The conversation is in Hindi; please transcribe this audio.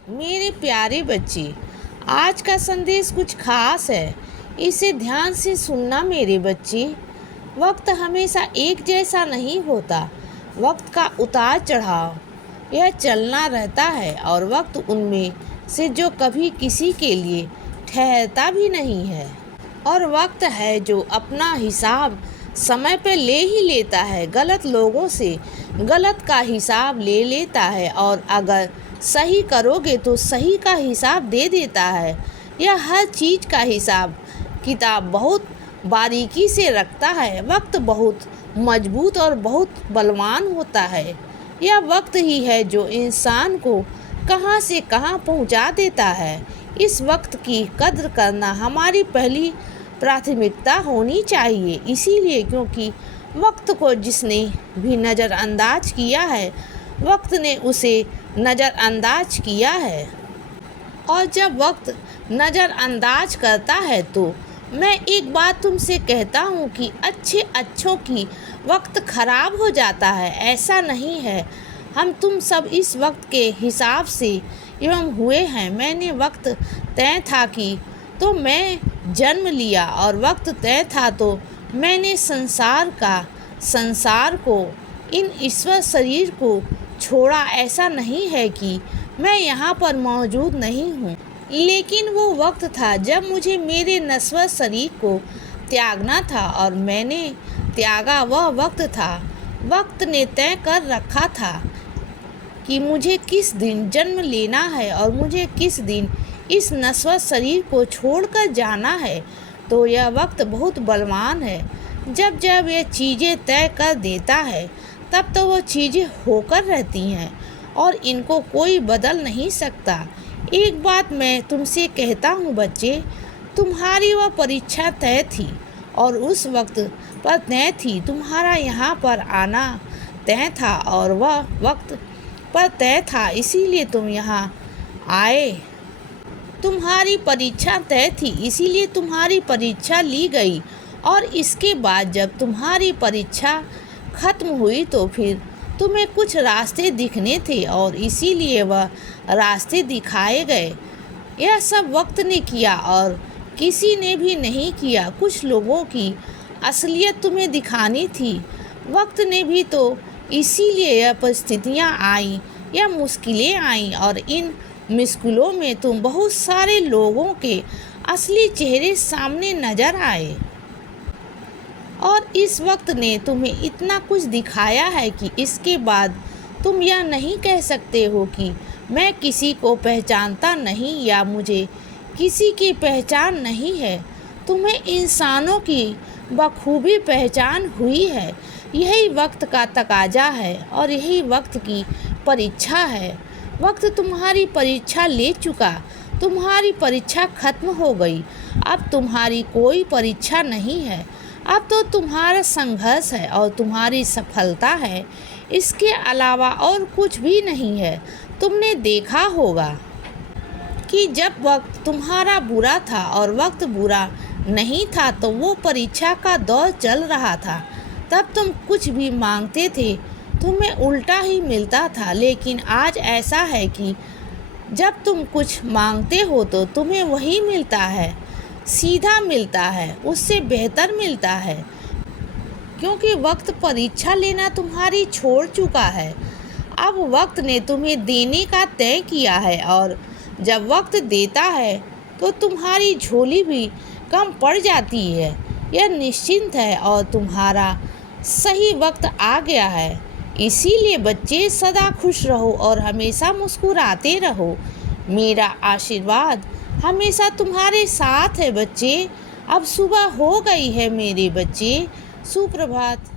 मेरे प्यारे बच्चे, आज का संदेश कुछ खास है। इसे ध्यान से सुनना मेरे बच्चे। वक्त हमेशा एक जैसा नहीं होता। वक्त का उतार चढ़ाव यह चलना रहता है और वक्त उनमें से जो कभी किसी के लिए ठहरता भी नहीं है। और वक्त है जो अपना हिसाब समय पे ले ही लेता है। गलत लोगों से गलत का हिसाब ले लेता है और अगर सही करोगे तो सही का हिसाब दे देता है। यह हर चीज़ का हिसाब किताब बहुत बारीकी से रखता है। वक्त बहुत मजबूत और बहुत बलवान होता है। यह वक्त ही है जो इंसान को कहाँ से कहाँ पहुँचा देता है। इस वक्त की कद्र करना हमारी पहली प्राथमिकता होनी चाहिए। इसीलिए क्योंकि वक्त को जिसने भी नज़रअंदाज किया है, वक्त ने उसे नज़रअंदाज किया है। और जब वक्त नज़रअंदाज करता है तो मैं एक बात तुमसे कहता हूँ कि अच्छों की वक्त ख़राब हो जाता है। ऐसा नहीं है। हम तुम सब इस वक्त के हिसाब से एवं हुए हैं। मैंने वक्त तय था कि तो मैं जन्म लिया और वक्त तय था तो मैंने संसार को इन ईश्वर शरीर को छोड़ा। ऐसा नहीं है कि मैं यहाँ पर मौजूद नहीं हूँ, लेकिन वो वक्त था जब मुझे मेरे नश्वर शरीर को त्यागना था और मैंने त्यागा। वह वक्त था, वक्त ने तय कर रखा था कि मुझे किस दिन जन्म लेना है और मुझे किस दिन इस नश्वर शरीर को छोड़कर जाना है। तो यह वक्त बहुत बलवान है। जब जब यह चीज़ें तय कर देता है तब तो वो चीज़ें होकर रहती हैं और इनको कोई बदल नहीं सकता। एक बात मैं तुमसे कहता हूँ बच्चे, तुम्हारी वह परीक्षा तय थी और उस वक्त पर तय थी। तुम्हारा यहाँ पर आना तय था और वह वक्त पर तय था, इसीलिए तुम यहाँ आए। तुम्हारी परीक्षा तय थी, इसीलिए तुम्हारी परीक्षा ली गई और इसके बाद जब तुम्हारी परीक्षा ख़त्म हुई तो फिर तुम्हें कुछ रास्ते दिखने थे और इसीलिए वह रास्ते दिखाए गए। यह सब वक्त ने किया और किसी ने भी नहीं किया। कुछ लोगों की असलियत तुम्हें दिखानी थी, वक्त ने भी तो। इसीलिए यह परिस्थितियाँ आईं, यह मुश्किलें आईं और इन मुश्किलों में तुम बहुत सारे लोगों के असली चेहरे सामने नज़र आए। और इस वक्त ने तुम्हें इतना कुछ दिखाया है कि इसके बाद तुम यह नहीं कह सकते हो कि मैं किसी को पहचानता नहीं या मुझे किसी की पहचान नहीं है। तुम्हें इंसानों की बखूबी पहचान हुई है। यही वक्त का तकाजा है और यही वक्त की परीक्षा है। वक्त तुम्हारी परीक्षा ले चुका। तुम्हारी परीक्षा खत्म हो गई। अब तुम्हारी कोई परीक्षा नहीं है। अब तो तुम्हारा संघर्ष है और तुम्हारी सफलता है। इसके अलावा और कुछ भी नहीं है। तुमने देखा होगा कि जब वक्त तुम्हारा बुरा था और वक्त बुरा नहीं था तो वो परीक्षा का दौर चल रहा था। तब तुम कुछ भी मांगते थे, तुम्हें उल्टा ही मिलता था। लेकिन आज ऐसा है कि जब तुम कुछ मांगते हो तो तुम्हें वही मिलता है, सीधा मिलता है, उससे बेहतर मिलता है। क्योंकि वक्त परीक्षा लेना तुम्हारी छोड़ चुका है। अब वक्त ने तुम्हें देने का तय किया है और जब वक्त देता है तो तुम्हारी झोली भी कम पड़ जाती है। यह निश्चिंत है और तुम्हारा सही वक्त आ गया है। इसीलिए बच्चे सदा खुश रहो और हमेशा मुस्कुराते रहो। मेरा आशीर्वाद हमेशा तुम्हारे साथ है बच्चे। अब सुबह हो गई है मेरे बच्चे। सुप्रभात।